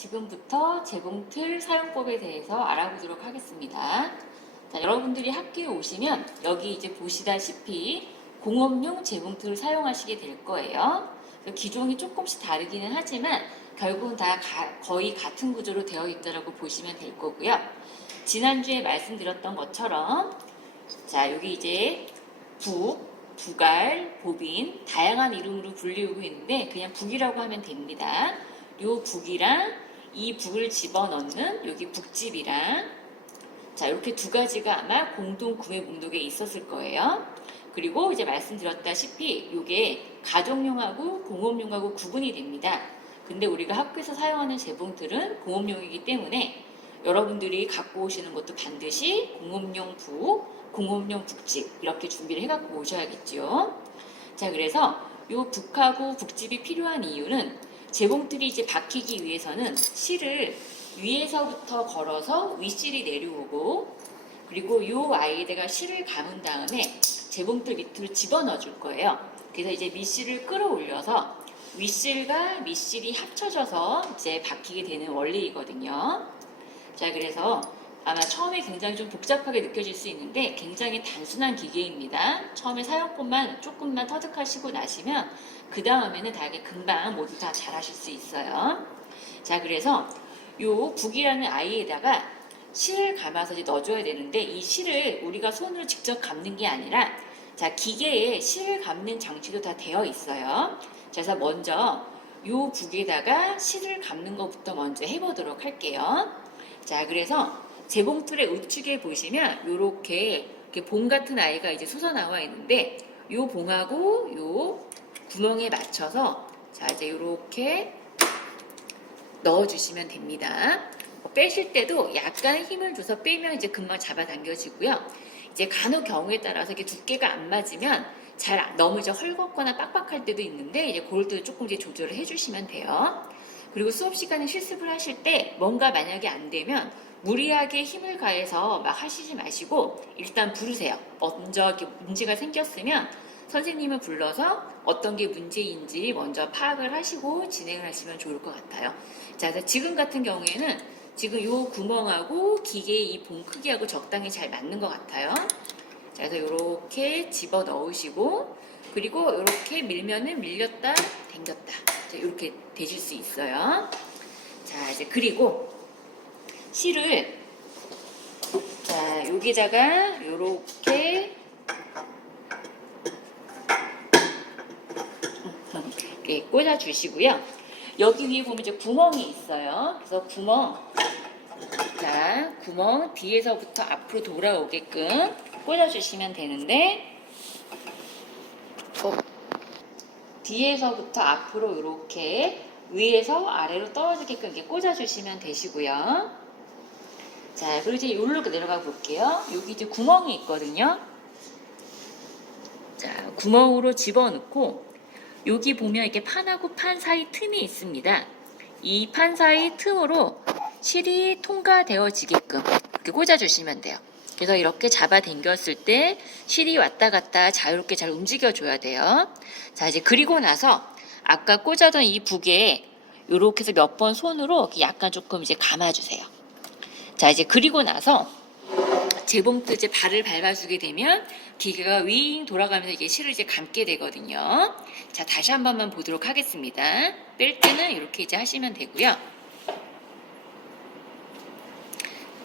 지금부터 재봉틀 사용법에 대해서 알아보도록 하겠습니다. 자, 여러분들이 학교에 오시면 여기 이제 보시다시피 공업용 재봉틀을 사용하시게 될 거예요. 기종이 조금씩 다르기는 하지만 결국은 다 거의 같은 구조로 되어 있다고 보시면 될 거고요. 지난주에 말씀드렸던 것처럼 자, 여기 이제 부갈, 보빈 다양한 이름으로 불리우고 있는데 그냥 북이라고 하면 됩니다. 요 북이랑 이 북을 집어넣는 여기 북집이랑 자, 이렇게 두 가지가 아마 공동 구매 목록에 있었을 거예요. 그리고 이제 말씀드렸다시피 이게 가정용하고 공업용하고 구분이 됩니다. 근데 우리가 학교에서 사용하는 재봉틀은 공업용이기 때문에 여러분들이 갖고 오시는 것도 반드시 공업용 북, 공업용 북집 이렇게 준비를 해갖고 오셔야겠죠. 자, 그래서 이 북하고 북집이 필요한 이유는 재봉틀이 이제 박히기 위해서는 실을 위에서부터 걸어서 윗실이 내려오고 그리고 이 아이에다가 실을 감은 다음에 재봉틀 밑으로 집어넣어 줄 거예요. 그래서 이제 밑실을 끌어올려서 윗실과 밑실이 합쳐져서 이제 박히게 되는 원리이거든요. 자, 그래서 아마 처음에 굉장히 좀 복잡하게 느껴질 수 있는데 굉장히 단순한 기계입니다. 처음에 사용법만 조금만 터득하시고 나시면 그 다음에는 다 금방 모두 다 잘하실 수 있어요. 자, 그래서 요 북이라는 아이에다가 실을 감아서 이제 넣어줘야 되는데 이 실을 우리가 손으로 직접 감는 게 아니라 자, 기계에 실을 감는 장치도 다 되어 있어요. 그래서 먼저 요 북에다가 실을 감는 것부터 먼저 해보도록 할게요. 자, 그래서 재봉틀의 우측에 보시면 요렇게 봉 같은 아이가 이제 솟아 나와 있는데 요 봉하고 요 구멍에 맞춰서 자, 이제 요렇게 넣어주시면 됩니다. 빼실 때도 약간 힘을 줘서 빼면 이제 금방 잡아당겨지고요. 이제 간혹 경우에 따라서 이렇게 두께가 안 맞으면 너무 이제 헐겁거나 빡빡할 때도 있는데 이제 그럴 때도 조금 이제 조절을 해주시면 돼요. 그리고 수업 시간에 실습을 하실 때 뭔가 만약에 안 되면 무리하게 힘을 가해서 막 하시지 마시고 일단 부르세요. 먼저 이렇게 문제가 생겼으면 선생님을 불러서 어떤 게 문제인지 먼저 파악을 하시고 진행을 하시면 좋을 것 같아요. 자, 지금 같은 경우에는 지금 요 구멍하고 기계의 이 봉 크기하고 적당히 잘 맞는 것 같아요. 자, 그래서 이렇게 집어 넣으시고 그리고 이렇게 밀면은 밀렸다 당겼다 이렇게 되실 수 있어요. 자, 이제 그리고 실을 자, 여기다가 이렇게 이렇게 꽂아 주시고요. 여기 위에 보면 이제 구멍이 있어요. 그래서 구멍 뒤에서부터 앞으로 돌아오게끔 꽂아 주시면 되는데 뒤에서부터 앞으로 이렇게 위에서 아래로 떨어지게끔 이렇게 꽂아 주시면 되시고요. 자, 그리고 이제 여기로 내려가 볼게요. 여기 이제 구멍이 있거든요. 자, 구멍으로 집어넣고 여기 보면 이렇게 판하고 판 사이 틈이 있습니다. 이 판 사이 틈으로 실이 통과되어지게끔 이렇게 꽂아주시면 돼요. 그래서 이렇게 잡아 당겼을 때 실이 왔다 갔다 자유롭게 잘 움직여줘야 돼요. 자, 이제 그리고 나서 아까 꽂아둔 이 북에 이렇게 해서 몇 번 손으로 약간 조금 이제 감아주세요. 자, 이제 그리고 나서 재봉틀 이제 발을 밟아주게 되면 기계가 윙 돌아가면서 이게 실을 이제 감게 되거든요. 자, 다시 한 번만 보도록 하겠습니다. 뺄 때는 이렇게 이제 하시면 되고요.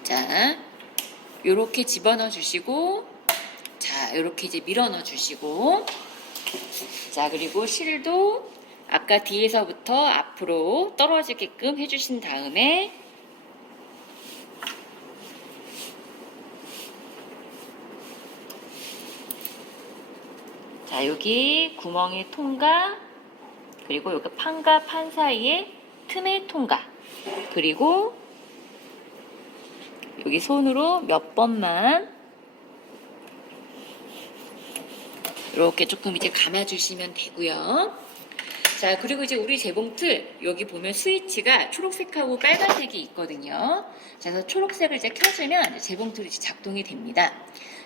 자, 요렇게 집어넣어 주시고, 자, 요렇게 이제 밀어 넣어 주시고, 자, 그리고 실도 아까 뒤에서부터 앞으로 떨어지게끔 해주신 다음에 자, 여기 구멍의 통과, 그리고 여기 판과 판 사이에 틈의 통과, 그리고 여기 손으로 몇 번만 이렇게 조금 이제 감아주시면 되고요. 자, 그리고 이제 우리 재봉틀 여기 보면 스위치가 초록색하고 빨간색이 있거든요. 자, 그래서 초록색을 이제 켜주면 재봉틀이 이제 작동이 됩니다.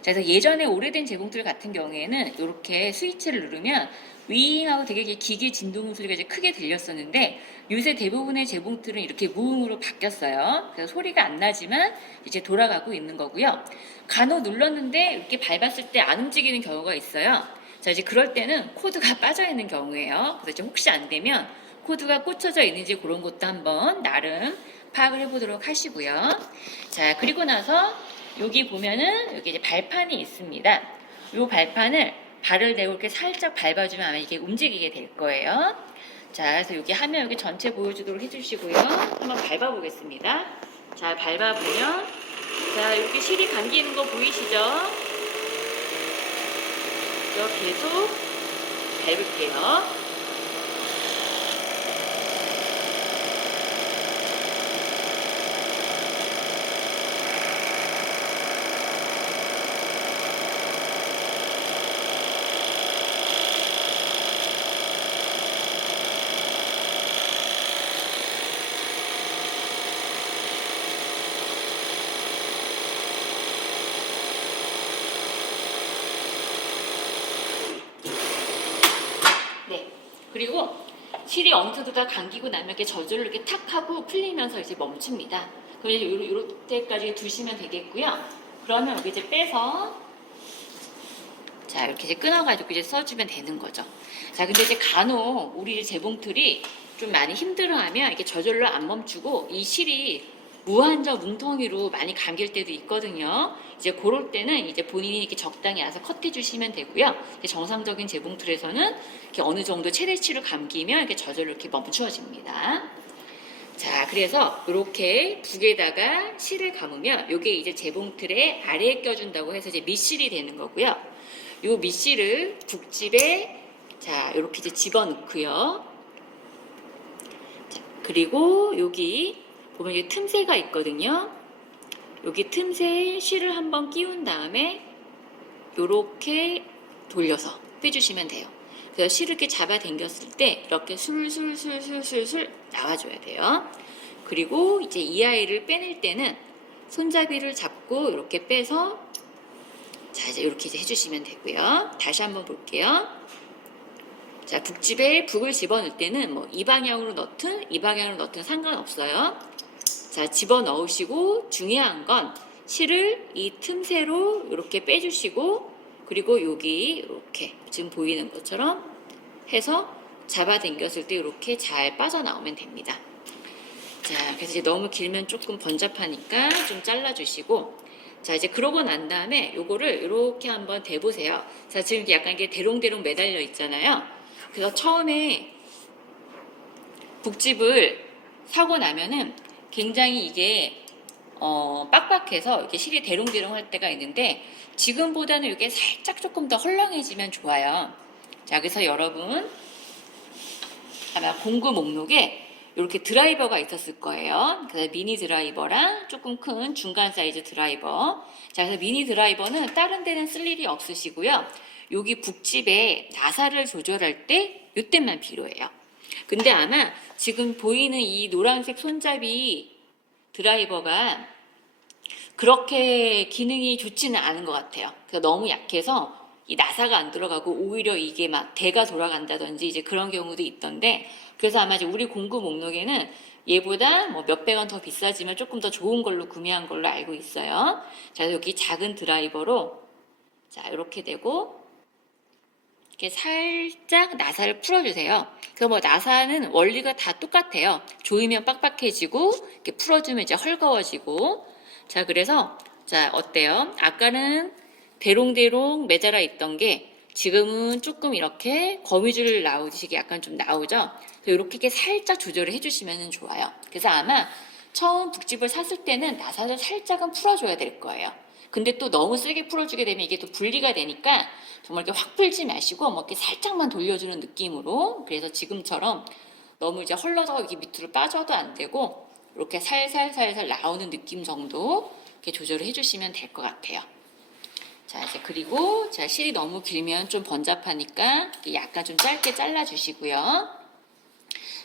자, 그래서 예전에 오래된 재봉틀 같은 경우에는 이렇게 스위치를 누르면 윙하고 되게 기계 진동 소리가 이제 크게 들렸었는데 요새 대부분의 재봉틀은 이렇게 무음으로 바뀌었어요. 그래서 소리가 안 나지만 이제 돌아가고 있는 거고요. 간혹 눌렀는데 이렇게 밟았을 때 안 움직이는 경우가 있어요. 자, 이제 그럴 때는 코드가 빠져 있는 경우예요. 그래서 이제 혹시 안 되면 코드가 꽂혀져 있는지 그런 것도 한번 나름 파악을 해보도록 하시고요. 자, 그리고 나서 여기 보면은 여기 이제 발판이 있습니다. 이 발판을 발을 대고 이렇게 살짝 밟아주면 아마 이게 움직이게 될 거예요. 자, 그래서 여기 화면 여기 전체 보여주도록 해주시고요. 한번 밟아보겠습니다. 자, 밟아보면 자, 이렇게 실이 감기는 거 보이시죠? 계속 밟을게요. 그리고 실이 어느 정도 다 감기고 나면 이렇게 저절로 이렇게 탁 하고 풀리면서 이제 멈춥니다. 그럼 이제 요때까지 두시면 되겠고요. 그러면 여기 이제 빼서 자, 이렇게 이제 끊어가지고 이제 써주면 되는 거죠. 자, 근데 이제 간혹 우리 재봉틀이 좀 많이 힘들어하면 이게 저절로 안 멈추고 이 실이 무한정 뭉텅이로 많이 감길 때도 있거든요. 이제 그럴 때는 이제 본인이 이렇게 적당히 알아서 컷해 주시면 되고요. 정상적인 재봉틀에서는 이렇게 어느 정도 최대치로 감기면 이렇게 저절로 이렇게 멈추어집니다. 자, 그래서 이렇게 북에다가 실을 감으면 이게 이제 재봉틀의 아래에 껴준다고 해서 이제 밑실이 되는 거고요. 이 밑실을 북집에 자, 이렇게 이제 집어넣고요. 자, 그리고 여기 보면 여기 틈새가 있거든요. 여기 틈새에 실을 한번 끼운 다음에 이렇게 돌려서 빼주시면 돼요. 그래서 실을 이렇게 잡아 당겼을 때 이렇게 술술술술술술 나와줘야 돼요. 그리고 이제 이 아이를 빼낼 때는 손잡이를 잡고 이렇게 빼서 자, 이제 이렇게 이제 해주시면 되고요. 다시 한번 볼게요. 자, 북집에 북을 집어넣을 때는 뭐 이 방향으로 넣든 이 방향으로 넣든 상관없어요. 자, 집어넣으시고 중요한 건 실을 이 틈새로 이렇게 빼주시고 그리고 여기 이렇게 지금 보이는 것처럼 해서 잡아당겼을 때 이렇게 잘 빠져나오면 됩니다. 자, 그래서 이제 너무 길면 조금 번잡하니까 좀 잘라주시고 자, 이제 그러고 난 다음에 요거를 이렇게 한번 대보세요. 자, 지금 약간 이게 대롱대롱 매달려 있잖아요. 그래서 처음에 북집을 사고 나면은 굉장히 이게 빡빡해서 이렇게 실이 대롱대롱 할 때가 있는데 지금보다는 이게 살짝 조금 더 헐렁해지면 좋아요. 자, 그래서 여러분 아마 공구 목록에 이렇게 드라이버가 있었을 거예요. 그래서 미니 드라이버랑 조금 큰 중간 사이즈 드라이버. 자, 그래서 미니 드라이버는 다른 데는 쓸 일이 없으시고요. 여기 북집에 나사를 조절할 때 이때만 필요해요. 근데 아마 지금 보이는 이 노란색 손잡이 드라이버가 그렇게 기능이 좋지는 않은 것 같아요. 그래서 너무 약해서 이 나사가 안 들어가고 오히려 이게 막 대가 돌아간다든지 이제 그런 경우도 있던데 그래서 아마 이제 우리 공구 목록에는 얘보다 뭐 몇백 원 더 비싸지만 조금 더 좋은 걸로 구매한 걸로 알고 있어요. 자, 여기 작은 드라이버로 자, 이렇게 되고 이렇게 살짝 나사를 풀어주세요. 그래서 뭐 나사는 원리가 다 똑같아요. 조이면 빡빡해지고 이렇게 풀어주면 이제 헐거워지고 자, 그래서 자, 어때요? 아까는 대롱대롱 매달아 있던 게 지금은 조금 이렇게 거미줄 나오듯이 약간 좀 나오죠? 이렇게 살짝 조절을 해주시면 좋아요. 그래서 아마 처음 북집을 샀을 때는 나사를 살짝은 풀어줘야 될 거예요. 근데 또 너무 세게 풀어주게 되면 이게 또 분리가 되니까 정말 이렇게 확 풀지 마시고 뭐 이렇게 살짝만 돌려주는 느낌으로 그래서 지금처럼 너무 이제 헐러서 이렇게 밑으로 빠져도 안 되고 이렇게 살살살살 나오는 느낌 정도 이렇게 조절을 해주시면 될 것 같아요. 자, 이제 그리고 자, 실이 너무 길면 좀 번잡하니까 약간 좀 짧게 잘라주시고요.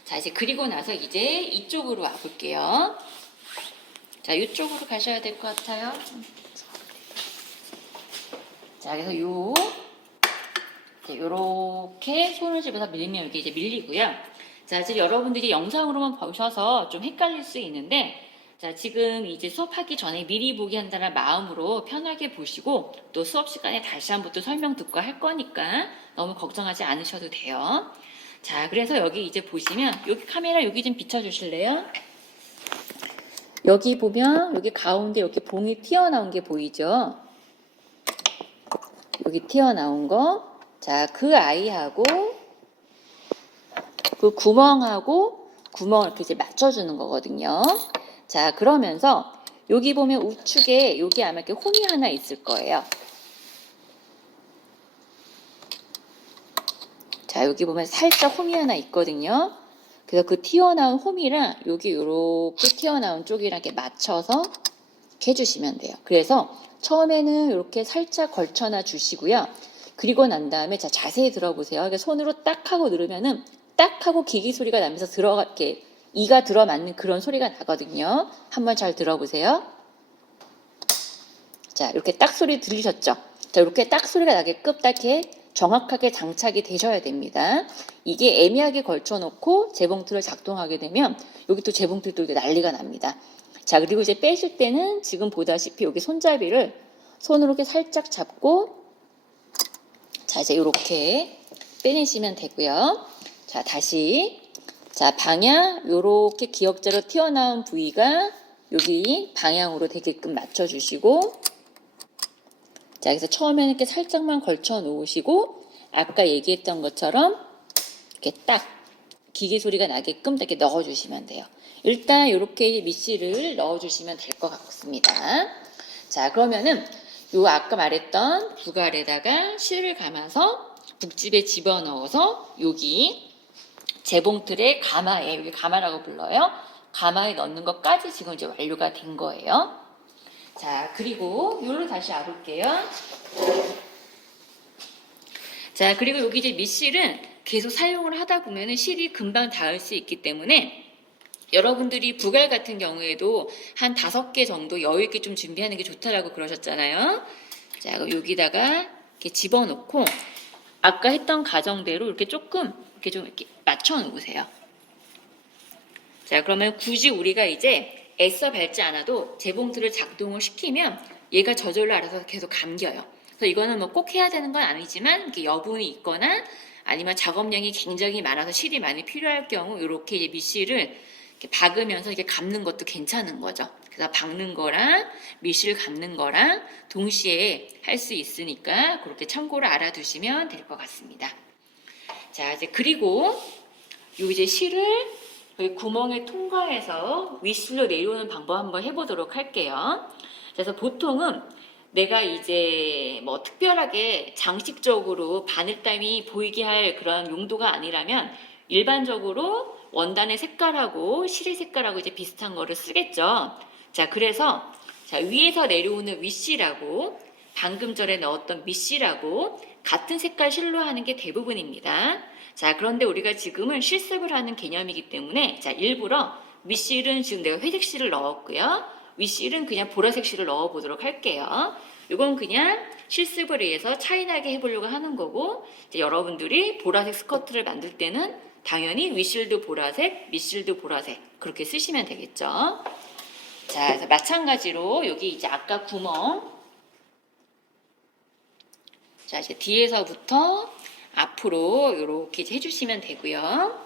자, 이제 그리고 나서 이제 이쪽으로 와볼게요. 자, 이쪽으로 가셔야 될 것 같아요. 자, 그래서 요 이렇게 손을 집어서 밀리면 여기 이제 밀리고요. 자, 지금 여러분들이 영상으로만 보셔서 좀 헷갈릴 수 있는데, 자, 지금 이제 수업하기 전에 미리 보기 한다는 마음으로 편하게 보시고, 또 수업 시간에 다시 한번 또 설명 듣고 할 거니까 너무 걱정하지 않으셔도 돼요. 자, 그래서 여기 이제 보시면, 여기 카메라 여기 좀 비춰주실래요? 여기 보면, 여기 가운데 이렇게 봉이 튀어나온 게 보이죠? 여기 튀어나온 거. 자, 그 아이하고, 그 구멍하고 구멍을 이렇게 이제 맞춰주는 거거든요. 자, 그러면서 여기 보면 우측에 여기 아마 이렇게 홈이 하나 있을 거예요. 자, 여기 보면 살짝 홈이 하나 있거든요. 그래서 그 튀어나온 홈이랑 여기 이렇게 튀어나온 쪽이랑 이렇게 맞춰서 이렇게 해주시면 돼요. 그래서 처음에는 이렇게 살짝 걸쳐놔 주시고요. 그리고 난 다음에 자, 자세히 들어보세요. 그러니까 손으로 딱 하고 누르면은 딱 하고 기기 소리가 나면서 이렇게 이가 들어맞는 그런 소리가 나거든요. 한번 잘 들어보세요. 자, 이렇게 딱 소리 들리셨죠? 자, 이렇게 딱 소리가 나게끔 딱 이렇게 정확하게 장착이 되셔야 됩니다. 이게 애매하게 걸쳐놓고 재봉틀을 작동하게 되면 여기 또 재봉틀도 난리가 납니다. 자, 그리고 이제 빼실 때는 지금 보다시피 여기 손잡이를 손으로 이렇게 살짝 잡고 자, 이제 이렇게 빼내시면 되고요. 자, 다시 자, 방향 요렇게 기역자로 튀어나온 부위가 여기 방향으로 되게끔 맞춰주시고 자, 그래서 처음에는 이렇게 살짝만 걸쳐 놓으시고 아까 얘기했던 것처럼 이렇게 딱 기계 소리가 나게끔 이렇게 넣어주시면 돼요. 일단 이렇게 밑실을 넣어주시면 될 것 같습니다. 자, 그러면은 요 아까 말했던 부갈에다가 실을 감아서 북집에 집어넣어서 여기 재봉틀에 가마에 여기 가마라고 불러요. 가마에 넣는 것까지 지금 이제 완료가 된 거예요. 자, 그리고 요를 다시 와볼게요. 자, 그리고 여기 이제 밑실은 계속 사용을 하다 보면은 실이 금방 닿을 수 있기 때문에 여러분들이 부갈 같은 경우에도 한 5개 정도 여유 있게 좀 준비하는 게 좋다라고 그러셨잖아요. 자, 그럼 여기다가 이렇게 집어넣고 아까 했던 과정대로 이렇게 조금 이렇게 좀 이렇게 맞춰 놓으세요. 자, 그러면 굳이 우리가 이제 애써 밟지 않아도 재봉틀을 작동을 시키면 얘가 저절로 알아서 계속 감겨요. 그래서 이거는 뭐 꼭 해야 되는 건 아니지만 이렇게 여분이 있거나 아니면 작업량이 굉장히 많아서 실이 많이 필요할 경우 이렇게 이제 밑실을 이렇게 박으면서 이렇게 감는 것도 괜찮은 거죠. 그래서 박는 거랑 밑실 감는 거랑 동시에 할 수 있으니까 그렇게 참고를 알아두시면 될 것 같습니다. 자, 이제 그리고 요 이제 실을 여기 구멍에 통과해서 윗실로 내려오는 방법 한번 해보도록 할게요. 그래서 보통은 내가 이제 뭐 특별하게 장식적으로 바늘땀이 보이게 할 그런 용도가 아니라면 일반적으로 원단의 색깔하고 실의 색깔하고 이제 비슷한 거를 쓰겠죠. 자, 그래서 자, 위에서 내려오는 윗실하고 방금 전에 넣었던 밑실하고 같은 색깔 실로 하는 게 대부분입니다. 자, 그런데 우리가 지금은 실습을 하는 개념이기 때문에 자, 일부러 밑실은 지금 내가 회색 실을 넣었고요. 윗실은 그냥 보라색 실을 넣어 보도록 할게요. 이건 그냥 실습을 위해서 차이나게 해보려고 하는 거고 이제 여러분들이 보라색 스커트를 만들 때는 당연히 윗실도 보라색, 밑실도 보라색 그렇게 쓰시면 되겠죠. 자, 그래서 마찬가지로 여기 이제 아까 구멍 자, 이제 뒤에서부터 앞으로 이렇게 해주시면 되고요.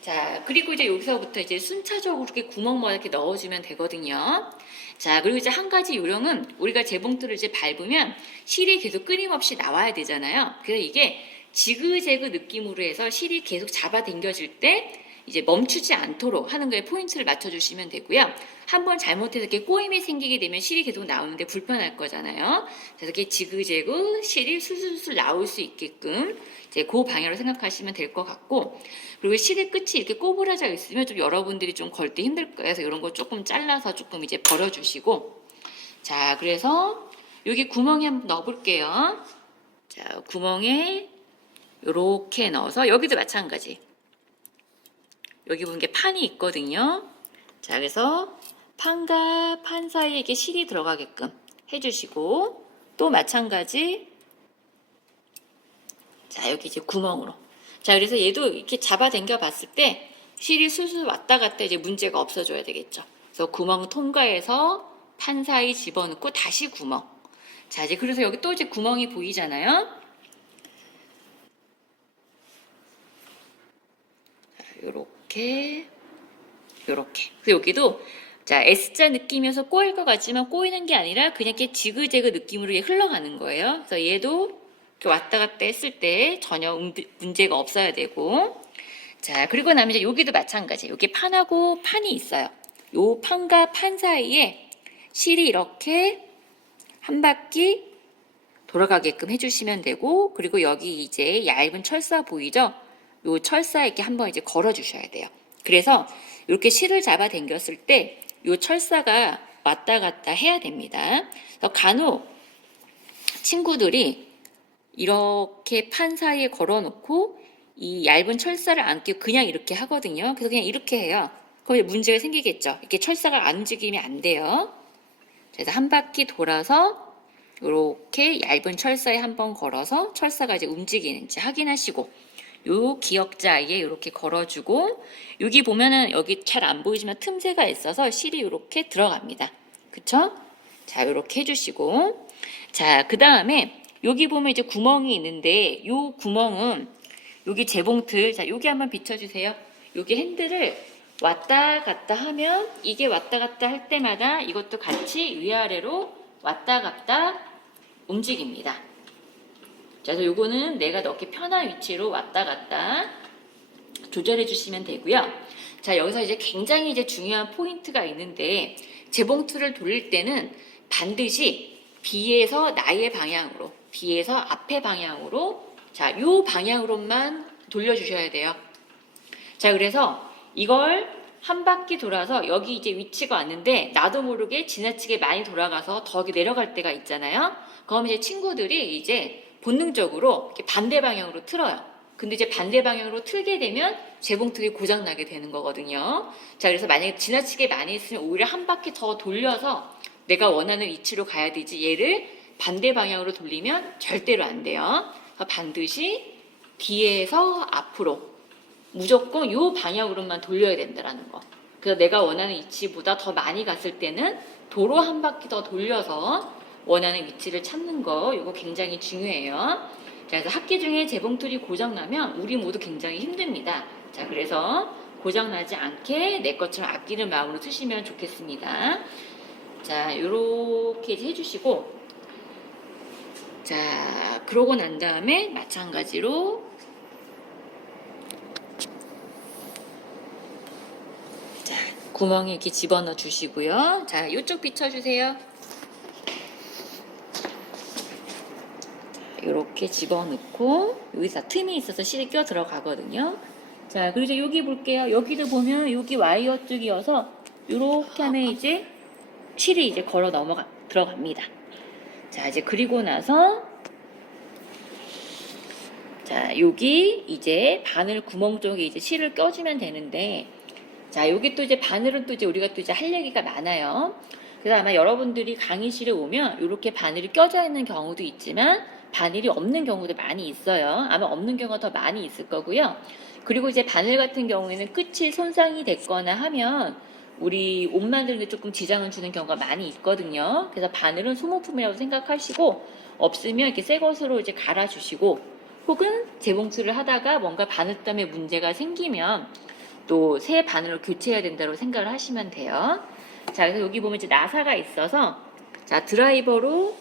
자, 그리고 이제 여기서부터 이제 순차적으로 이렇게 구멍마다 이렇게 넣어주면 되거든요. 자, 그리고 이제 한 가지 요령은 우리가 재봉틀을 이제 밟으면 실이 계속 끊임없이 나와야 되잖아요. 그래서 이게 지그재그 느낌으로 해서 실이 계속 잡아당겨질 때 이제 멈추지 않도록 하는 거에 포인트를 맞춰주시면 되고요. 한번 잘못해서 이렇게 꼬임이 생기게 되면 실이 계속 나오는데 불편할 거잖아요. 그래서 이렇게 지그재그 실이 술술술 나올 수 있게끔 이제 그 방향으로 생각하시면 될 것 같고, 그리고 실의 끝이 이렇게 꼬부라져 있으면 좀 여러분들이 좀 걸 때 힘들 거예요. 그래서 이런 거 조금 잘라서 조금 이제 버려주시고, 자, 그래서 여기 구멍에 한번 넣어볼게요. 자, 구멍에 이렇게 넣어서 여기도 마찬가지. 여기 보면 게 판이 있거든요. 자, 그래서 판과 판 사이에 이게 실이 들어가게끔 해주시고 또 마찬가지 자, 여기 이제 구멍으로. 자, 그래서 얘도 이렇게 잡아당겨 봤을 때 실이 술술 왔다 갔다 이제 문제가 없어져야 되겠죠. 그래서 구멍 통과해서 판 사이 집어넣고 다시 구멍. 자, 이제 그래서 여기 또 이제 구멍이 보이잖아요. 요렇게, 요렇게. 그래서 여기도 자, S자 느낌이어서 꼬일 것 같지만 꼬이는 게 아니라 그냥 이렇게 지그재그 느낌으로 흘러가는 거예요. 그래서 얘도 이렇게 왔다 갔다 했을 때 전혀 문제가 없어야 되고. 자, 그리고 나면 이제 여기도 마찬가지. 여기 판하고 판이 있어요. 요 판과 판 사이에 실이 이렇게 한 바퀴 돌아가게끔 해주시면 되고, 그리고 여기 이제 얇은 철사 보이죠? 요 철사에 이렇게 한번 이제 걸어 주셔야 돼요. 그래서 이렇게 실을 잡아 당겼을 때 요 철사가 왔다 갔다 해야 됩니다. 그래서 간혹 친구들이 이렇게 판 사이에 걸어 놓고 이 얇은 철사를 안 끼고 그냥 이렇게 하거든요. 그래서 그냥 이렇게 해요. 그럼 문제가 생기겠죠. 이렇게 철사가 안 움직이면 안 돼요. 그래서 한 바퀴 돌아서 이렇게 얇은 철사에 한번 걸어서 철사가 이제 움직이는지 확인하시고, 요 기역자에 이렇게 걸어주고, 여기 보면은 여기 잘 안 보이지만 틈새가 있어서 실이 이렇게 들어갑니다. 그쵸? 자, 이렇게 해주시고, 자, 그 다음에 여기 보면 이제 구멍이 있는데, 요 구멍은 여기 재봉틀, 자, 여기 한번 비춰주세요. 여기 핸들을 왔다 갔다 하면 이게 왔다 갔다 할 때마다 이것도 같이 위아래로 왔다 갔다 움직입니다. 자, 그래서 요거는 내가 넣기 편한 위치로 왔다 갔다 조절해 주시면 되고요. 자, 여기서 이제 굉장히 이제 중요한 포인트가 있는데, 재봉틀을 돌릴 때는 반드시 B에서 나의 방향으로, B에서 앞의 방향으로, 자, 요 방향으로만 돌려주셔야 돼요. 자, 그래서 이걸 한 바퀴 돌아서 여기 이제 위치가 왔는데 나도 모르게 지나치게 많이 돌아가서 더 내려갈 때가 있잖아요. 그럼 이제 친구들이 이제 본능적으로 이렇게 반대 방향으로 틀어요. 근데 이제 반대 방향으로 틀게 되면 재봉틀이 고장 나게 되는 거거든요. 자, 그래서 만약에 지나치게 많이 했으면 오히려 한 바퀴 더 돌려서 내가 원하는 위치로 가야 되지, 얘를 반대 방향으로 돌리면 절대로 안 돼요. 반드시 뒤에서 앞으로 무조건 이 방향으로만 돌려야 된다는 거. 그래서 내가 원하는 위치보다 더 많이 갔을 때는 도로 한 바퀴 더 돌려서 원하는 위치를 찾는 거, 이거 굉장히 중요해요. 자, 그래서 학기 중에 재봉틀이 고장나면 우리 모두 굉장히 힘듭니다. 자, 그래서 고장나지 않게 내 것처럼 아끼는 마음으로 쓰시면 좋겠습니다. 자, 요렇게 해주시고, 자, 그러고 난 다음에 마찬가지로 자, 구멍에 이렇게 집어넣어 주시고요. 자, 이쪽 비춰주세요. 이렇게 집어넣고 여기서 틈이 있어서 실이 껴 들어가거든요. 자, 그리고 이제 여기 볼게요. 여기도 보면 여기 와이어 쪽이어서 이렇게 하면 이제 실이 이제 걸어 들어갑니다. 자, 이제 그리고 나서 자, 여기 이제 바늘 구멍 쪽에 이제 실을 껴주면 되는데, 자, 여기 또 이제 바늘은 또 이제 우리가 또 이제 할 얘기가 많아요. 그래서 아마 여러분들이 강의실에 오면 이렇게 바늘이 껴져 있는 경우도 있지만 바늘이 없는 경우도 많이 있어요. 아마 없는 경우가 더 많이 있을 거고요. 그리고 이제 바늘 같은 경우에는 끝이 손상이 됐거나 하면 우리 옷 만드는데 조금 지장을 주는 경우가 많이 있거든요. 그래서 바늘은 소모품이라고 생각하시고, 없으면 이렇게 새 것으로 이제 갈아주시고, 혹은 재봉틀을 하다가 뭔가 바늘 때문에 문제가 생기면 또 새 바늘을 교체해야 된다고 생각을 하시면 돼요. 자, 그래서 여기 보면 이제 나사가 있어서, 자, 드라이버로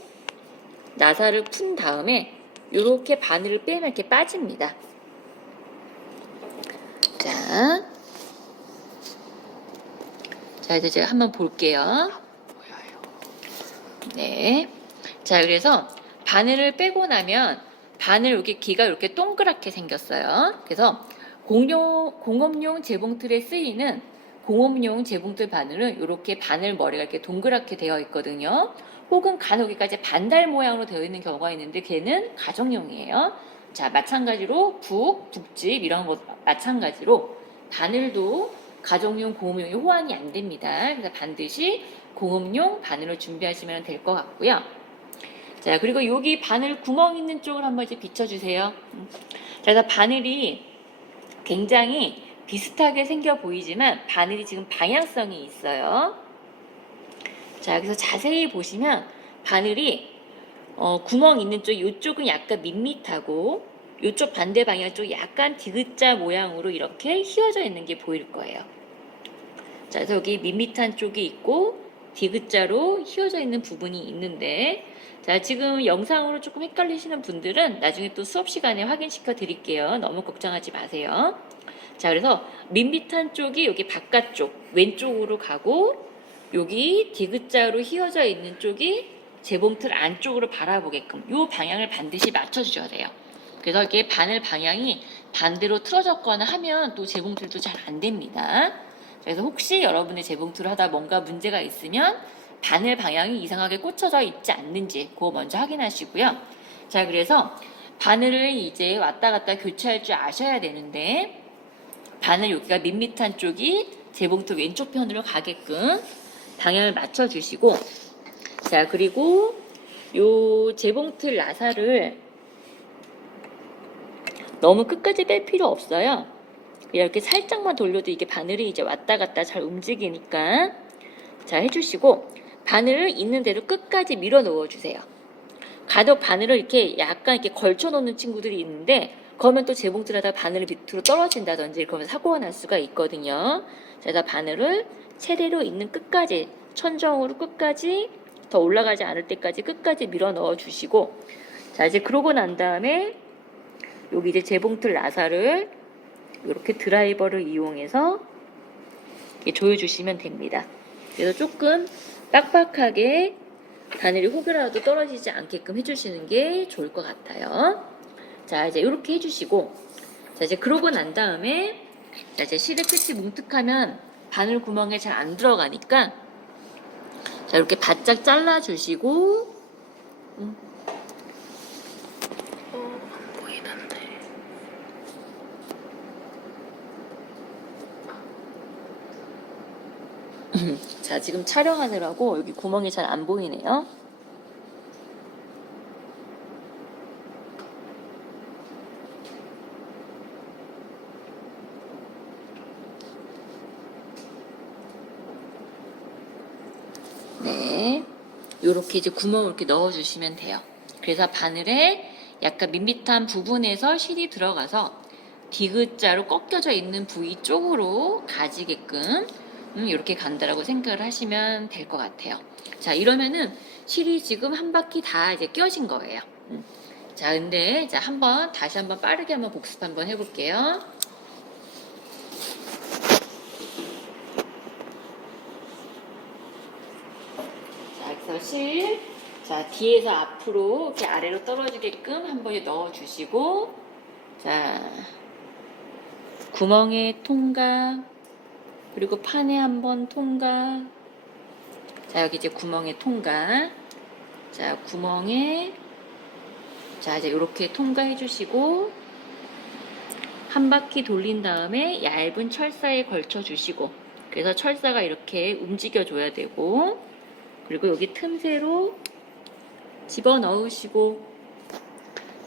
나사를 푼 다음에 이렇게 바늘을 빼면 이렇게 빠집니다. 자, 자, 이제 제가 한번 볼게요. 네. 자, 그래서 바늘을 빼고 나면 바늘 여기 귀가 이렇게 동그랗게 생겼어요. 그래서 공업용 재봉틀에 쓰이는 공업용 재봉틀 바늘은 이렇게 바늘 머리가 이렇게 동그랗게 되어 있거든요. 혹은 간혹 여기까지 반달 모양으로 되어 있는 경우가 있는데 걔는 가정용이에요. 자, 마찬가지로 북집 이런 것 마찬가지로 바늘도 가정용, 공업용이 호환이 안 됩니다. 그래서 반드시 공업용 바늘을 준비하시면 될 것 같고요. 자, 그리고 여기 바늘 구멍 있는 쪽을 한번 이제 비춰주세요. 자, 그래서 바늘이 굉장히 비슷하게 생겨 보이지만 바늘이 지금 방향성이 있어요. 자, 그래서 자세히 보시면 바늘이 구멍 있는 쪽, 이쪽은 약간 밋밋하고 이쪽 반대 방향 쪽 약간 디귿자 모양으로 이렇게 휘어져 있는 게 보일 거예요. 자, 그래서 여기 밋밋한 쪽이 있고 디귿자로 휘어져 있는 부분이 있는데, 자, 지금 영상으로 조금 헷갈리시는 분들은 나중에 또 수업 시간에 확인시켜 드릴게요. 너무 걱정하지 마세요. 자, 그래서 밋밋한 쪽이 여기 바깥쪽 왼쪽으로 가고 여기 디귿자로 휘어져 있는 쪽이 재봉틀 안쪽으로 바라보게끔 이 방향을 반드시 맞춰주셔야 돼요. 그래서 이게 바늘 방향이 반대로 틀어졌거나 하면 또 재봉틀도 잘 안 됩니다. 그래서 혹시 여러분의 재봉틀을 하다 뭔가 문제가 있으면 바늘 방향이 이상하게 꽂혀져 있지 않는지 그거 먼저 확인하시고요. 자, 그래서 바늘을 이제 왔다 갔다 교체할 줄 아셔야 되는데 바늘 여기가 밋밋한 쪽이 재봉틀 왼쪽 편으로 가게끔 방향을 맞춰주시고, 자, 그리고 요 재봉틀 나사를 너무 끝까지 뺄 필요 없어요. 이렇게 살짝만 돌려도 이게 바늘이 이제 왔다 갔다 잘 움직이니까 자 해주시고 바늘을 있는 대로 끝까지 밀어 넣어 주세요. 간혹 바늘을 이렇게 약간 이렇게 걸쳐 놓는 친구들이 있는데 그러면 또 재봉틀 하다 바늘이 밑으로 떨어진다든지 그러면 사고가 날 수가 있거든요. 그래서 바늘을 최대로 있는 끝까지 천정으로 끝까지 더 올라가지 않을 때까지 끝까지 밀어 넣어 주시고, 자 이제 그러고 난 다음에 여기 이제 재봉틀 나사를 이렇게 드라이버를 이용해서 이렇게 조여주시면 됩니다. 그래서 조금 빡빡하게 바늘이 혹여라도 떨어지지 않게끔 해주시는 게 좋을 것 같아요. 자, 이제 이렇게 해주시고, 자, 이제 그러고 난 다음에, 자, 이제 실의 끝이 뭉툭하면 바늘 구멍에 잘 안 들어가니까, 자, 이렇게 바짝 잘라주시고, 보이는데. 자, 지금 촬영하느라고 여기 구멍이 잘 안 보이네요. 네, 요렇게 이제 구멍을 이렇게 넣어주시면 돼요. 그래서 바늘에 약간 밋밋한 부분에서 실이 들어가서 디귿자로 꺾여져 있는 부위 쪽으로 가지게끔 이렇게 간다라고 생각을 하시면 될 것 같아요. 자, 이러면은 실이 지금 한 바퀴 다 이제 껴진 거예요. 자, 근데 자 다시 한번 빠르게 한번 복습 한번 해볼게요. 자, 그래서 실, 자 뒤에서 앞으로 이렇게 아래로 떨어지게끔 한번 넣어주시고, 자 구멍에 통과. 그리고 판에 한번 통과. 자, 여기 이제 구멍에 통과. 자, 구멍에 자, 이제 이렇게 통과해 주시고 한 바퀴 돌린 다음에 얇은 철사에 걸쳐 주시고, 그래서 철사가 이렇게 움직여 줘야 되고, 그리고 여기 틈새로 집어 넣으시고,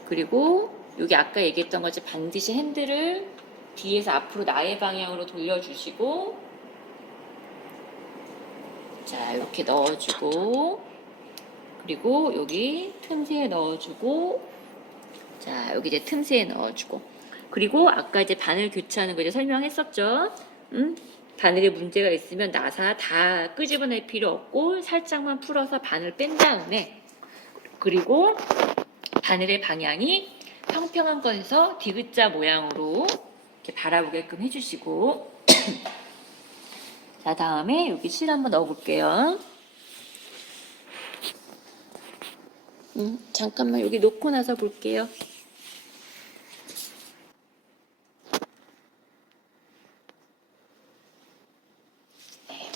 그리고 여기 아까 얘기했던 거지 반드시 핸들을 뒤에서 앞으로 나의 방향으로 돌려주시고, 자 이렇게 넣어주고, 그리고 여기 틈새에 넣어주고, 자 여기 이제 틈새에 넣어주고, 그리고 아까 이제 바늘 교체하는 거 이제 설명했었죠. 바늘에 문제가 있으면 나사 다 끄집어낼 필요 없고 살짝만 풀어서 바늘 뺀 다음에, 그리고 바늘의 방향이 평평한 것에서 디귿자 모양으로 이렇게 바라보게끔 해주시고 자, 다음에 여기 실 한번 넣어볼게요. 잠깐만 여기 놓고 나서 볼게요. 네.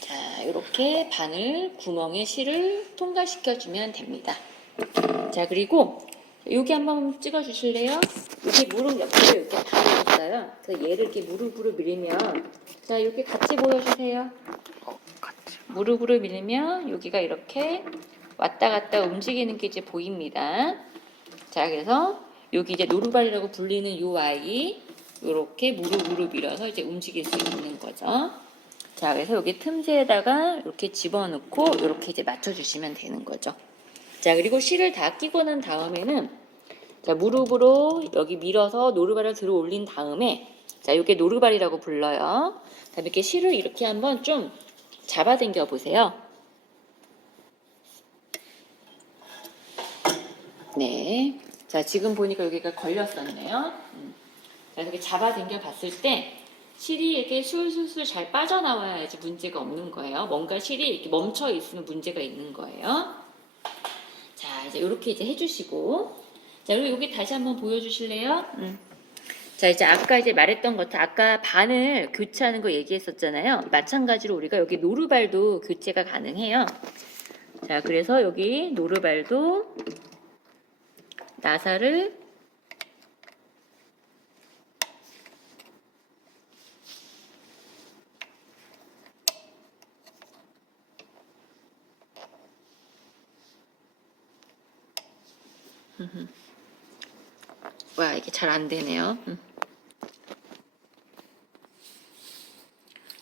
자, 이렇게 바늘 구멍에 실을 통과시켜주면 됩니다. 자, 그리고 여기 한번 찍어 주실래요? 여기 무릎 옆에 이렇게 바늘이 있어요. 그래서 얘를 이렇게 무릎으로 밀면, 자, 이렇게 같이 보여주세요. 같이. 무릎으로 밀면 여기가 이렇게 왔다 갔다 움직이는 게 이제 보입니다. 자, 그래서 여기 이제 노루발이라고 불리는 요 아이 이렇게 무릎으로 밀어서 이제 움직일 수 있는 거죠. 자, 그래서 여기 틈새에다가 이렇게 집어넣고 이렇게 이제 맞춰주시면 되는 거죠. 자, 그리고 실을 다 끼고 난 다음에는 자, 무릎으로 여기 밀어서 노루발을 들어 올린 다음에 자, 이게 노루발이라고 불러요. 자, 이렇게 실을 이렇게 한번 좀 잡아당겨 보세요. 네. 자, 지금 보니까 여기가 걸렸었네요. 자, 이렇게 잡아당겨 봤을 때 실이 이렇게 술술술 잘 빠져나와야지 문제가 없는 거예요. 뭔가 실이 이렇게 멈춰 있으면 문제가 있는 거예요. 자, 이제 이렇게 이제 해주시고, 자, 그리고 여기 다시 한번 보여주실래요? 자, 이제 아까 이제 말했던 것처럼 아까 바늘 교체하는 거 얘기했었잖아요. 마찬가지로 우리가 여기 노루발도 교체가 가능해요. 자, 그래서 여기 노루발도 나사를 와, 이게 잘 안 되네요.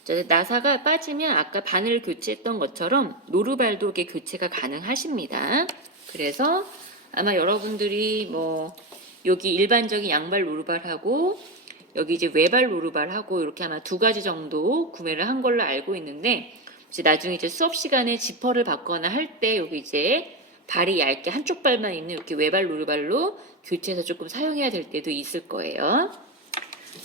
자, 나사가 빠지면 아까 바늘 교체했던 것처럼 노루발도 이렇게 교체가 가능하십니다. 그래서 아마 여러분들이 뭐 여기 일반적인 양발 노루발하고 여기 이제 외발 노루발하고 이렇게 아마 두 가지 정도 구매를 한 걸로 알고 있는데 이제 나중에 이제 수업 시간에 지퍼를 받거나 할 때 여기 이제 발이 얇게 한쪽 발만 있는 이렇게 외발 노루발로 교체해서 조금 사용해야 될 때도 있을 거예요.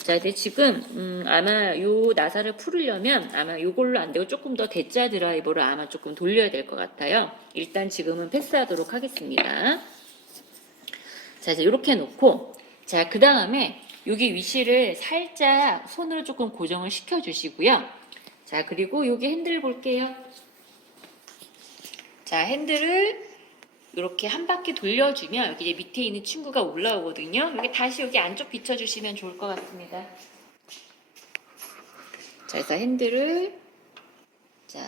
자, 근데 지금 아마 요 나사를 풀으려면 아마 요걸로 안 되고 조금 더 대자 드라이버를 아마 조금 돌려야 될 것 같아요. 일단 지금은 패스하도록 하겠습니다. 자, 이제 이렇게 놓고 자, 그 다음에 여기 위치를 살짝 손으로 조금 고정을 시켜 주시고요. 자, 그리고 여기 핸들 볼게요. 자, 핸들을 이렇게 한 바퀴 돌려주면 여기 이제 밑에 있는 친구가 올라오거든요. 여기 다시 여기 안쪽 비춰주시면 좋을 것 같습니다. 자, 그래서 핸들을 자,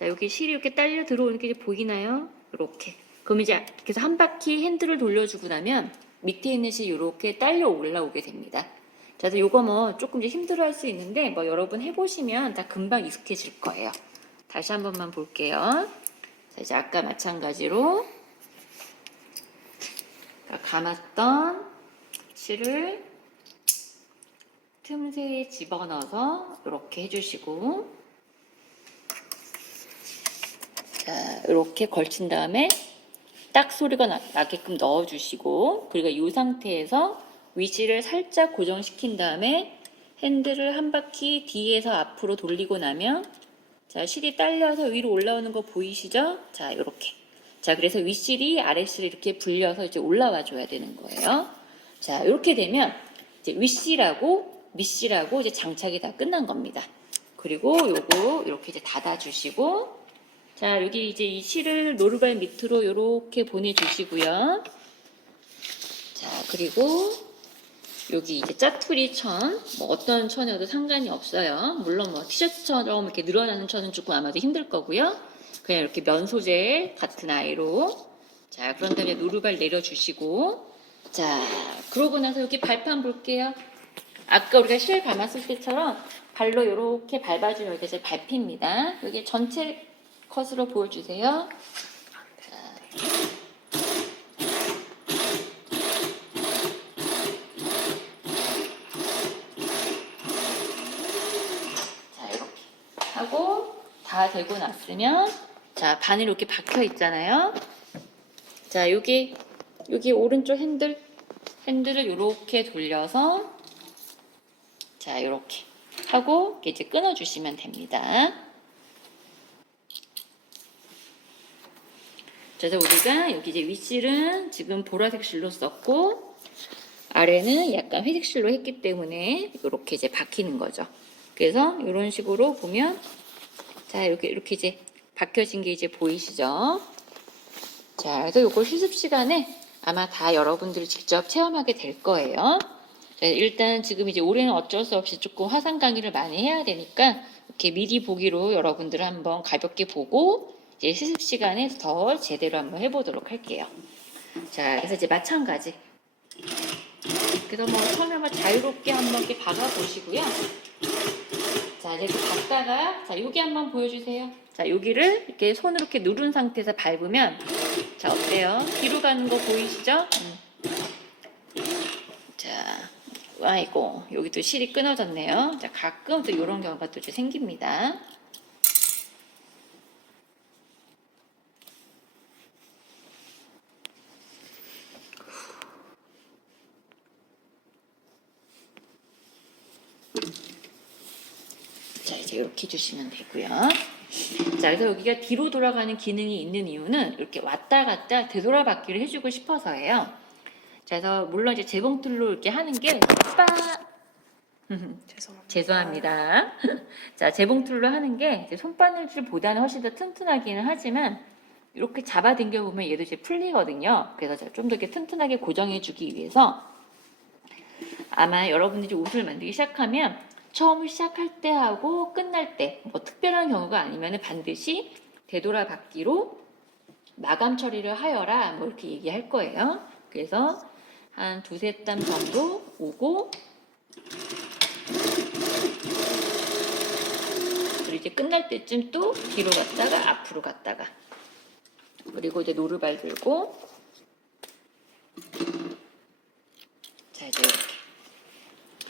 여기 실이 이렇게 딸려 들어오는 게 보이나요? 이렇게. 그럼 이제 그래서 한 바퀴 핸들을 돌려주고 나면 밑에 있는 실이 이렇게 딸려 올라오게 됩니다. 자, 그래서 요거 뭐 조금 이제 힘들어 할 수 있는데 뭐 여러분 해보시면 다 금방 익숙해질 거예요. 다시 한 번만 볼게요. 자, 이제 아까 마찬가지로 감았던 실을 틈새에 집어넣어서 이렇게 해주시고 자, 이렇게 걸친 다음에 딱 소리가 나게끔 넣어주시고 그리고 이 상태에서 위치를 살짝 고정시킨 다음에 핸들을 한 바퀴 뒤에서 앞으로 돌리고 나면 자, 실이 딸려서 위로 올라오는 거 보이시죠? 자, 이렇게. 자, 그래서 윗실이 아랫실이 이렇게 불려서 이제 올라와 줘야 되는 거예요. 자, 이렇게 되면 이제 윗실하고 밑실하고 이제 장착이 다 끝난 겁니다. 그리고 요거 이렇게 이제 닫아주시고 자, 여기 이제 이 실을 노루발 밑으로 이렇게 보내주시고요. 자, 그리고 여기 이제 짜투리 천, 뭐 어떤 천이어도 상관이 없어요. 물론 뭐 티셔츠처럼 이렇게 늘어나는 천은 조금 아마도 힘들 거고요. 그냥 이렇게 면 소재 같은 아이로. 자, 그런 다음에 노루발 내려주시고. 자, 그러고 나서 여기 발판 볼게요. 아까 우리가 실 감았을 때처럼 발로 이렇게 밟아주면 이게 제 밟힙니다. 여기 전체 컷으로 보여주세요. 하고 다 되고 났으면 자, 바늘이 이렇게 박혀 있잖아요. 자, 여기 오른쪽 핸들을 이렇게 돌려서 자, 이렇게 하고 이제 끊어 주시면 됩니다. 그래서 우리가 여기 이제 윗실은 지금 보라색 실로 썼고 아래는 약간 회색 실로 했기 때문에 이렇게 이제 박히는 거죠. 그래서 이런 식으로 보면 자, 이렇게 이제 박혀진 게 이제 보이시죠? 자, 그래서 이걸 실습 시간에 아마 다 여러분들이 직접 체험하게 될 거예요. 자, 일단 지금 이제 올해는 어쩔 수 없이 조금 화상 강의를 많이 해야 되니까 이렇게 미리 보기로 여러분들 한번 가볍게 보고 이제 실습 시간에 더 제대로 한번 해보도록 할게요. 자, 그래서 이제 마찬가지. 그래서 뭐 처음에 한번 자유롭게 한번 이렇게 박아보시고요. 자, 이제 또 박다가, 자, 여기 한번 보여주세요. 자, 여기를 이렇게 손으로 이렇게 누른 상태에서 밟으면, 자, 어때요? 뒤로 가는 거 보이시죠? 자, 아이고, 여기 또 실이 끊어졌네요. 자, 가끔 또 이런 경우가 또 생깁니다. 자, 이제 이렇게 해주시면 되고요. 자, 그래서 여기가 뒤로 돌아가는 기능이 있는 이유는 이렇게 왔다 갔다 되돌아받기를 해주고 싶어서예요. 자, 그래서 물론 이제 재봉틀로 이렇게 하는 게 죄송합니다. 자, 재봉틀로 하는 게 손바늘질보다는 훨씬 더 튼튼하기는 하지만 이렇게 잡아당겨 보면 얘도 이제 풀리거든요. 그래서 좀 더 이렇게 튼튼하게 고정해주기 위해서 아마 여러분들이 옷을 만들기 시작하면 처음 시작할 때 하고 끝날 때 뭐 특별한 경우가 아니면 반드시 되돌아받기로 마감 처리를 하여라 뭐 이렇게 얘기할 거예요. 그래서 한 두세 땀 정도 오고 그리고 이제 끝날 때쯤 또 뒤로 갔다가 앞으로 갔다가 그리고 이제 노루발 들고 자 이제 이렇게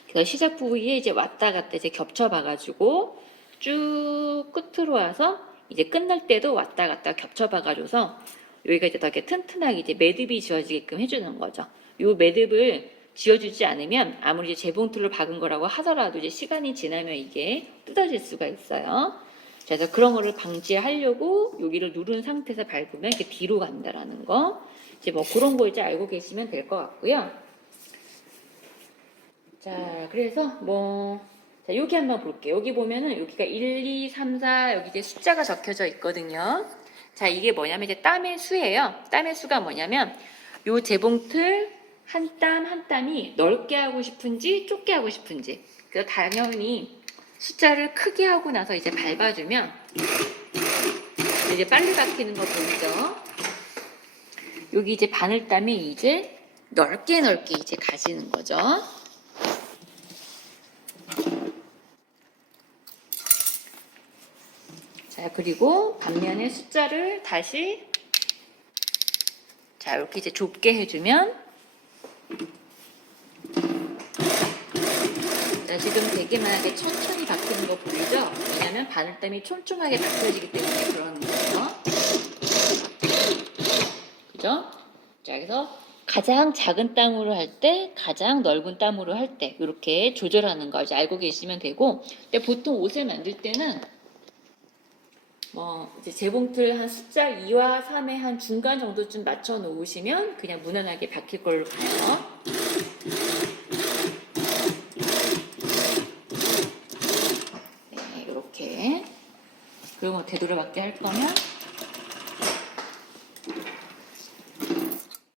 그래서 시작 부위에 이제 왔다 갔다 이제 겹쳐봐가지고 쭉 끝으로 와서 이제 끝날 때도 왔다 갔다 겹쳐봐가줘서 여기가 이제 더 이렇게 튼튼하게 이제 매듭이 지어지게끔 해주는 거죠. 요 매듭을 지어주지 않으면 아무리 이제 재봉틀로 박은 거라고 하더라도 이제 시간이 지나면 이게 뜯어질 수가 있어요. 그래서 그런 거를 방지하려고 여기를 누른 상태에서 밟으면 이렇게 뒤로 간다라는 거. 이제 뭐 그런 거 이제 알고 계시면 될 것 같고요. 자, 그래서 자, 여기 한번 볼게요. 여기 보면은 여기가 1, 2, 3, 4 여기 이제 숫자가 적혀져 있거든요. 자, 이게 뭐냐면 이제 땀의 수예요. 땀의 수가 뭐냐면 요 재봉틀 한 땀 한 땀이 넓게 하고 싶은지 좁게 하고 싶은지. 그래서 당연히 숫자를 크게 하고 나서 이제 밟아주면 이제 빨리 박히는 거 보이죠? 여기 이제 바늘땀이 이제 넓게 이제 가지는 거죠. 자, 그리고 반면에 숫자를 다시 자, 이렇게 이제 좁게 해주면 자, 지금 되게만하게 천천히 박히는 거 보이죠? 왜냐면 바늘땀이 촘촘하게 박혀지기 때문에 그러는 거예요. 그죠? 자, 그래서 가장 작은 땀으로 할 때, 가장 넓은 땀으로 할 때, 이렇게 조절하는 거 이제 알고 계시면 되고, 근데 보통 옷을 만들 때는 이제 재봉틀 한 숫자 2와 3의 한 중간 정도쯤 맞춰 놓으시면 그냥 무난하게 박힐 걸로 가요. 네, 이렇게. 그리고 되돌아받기 할 거면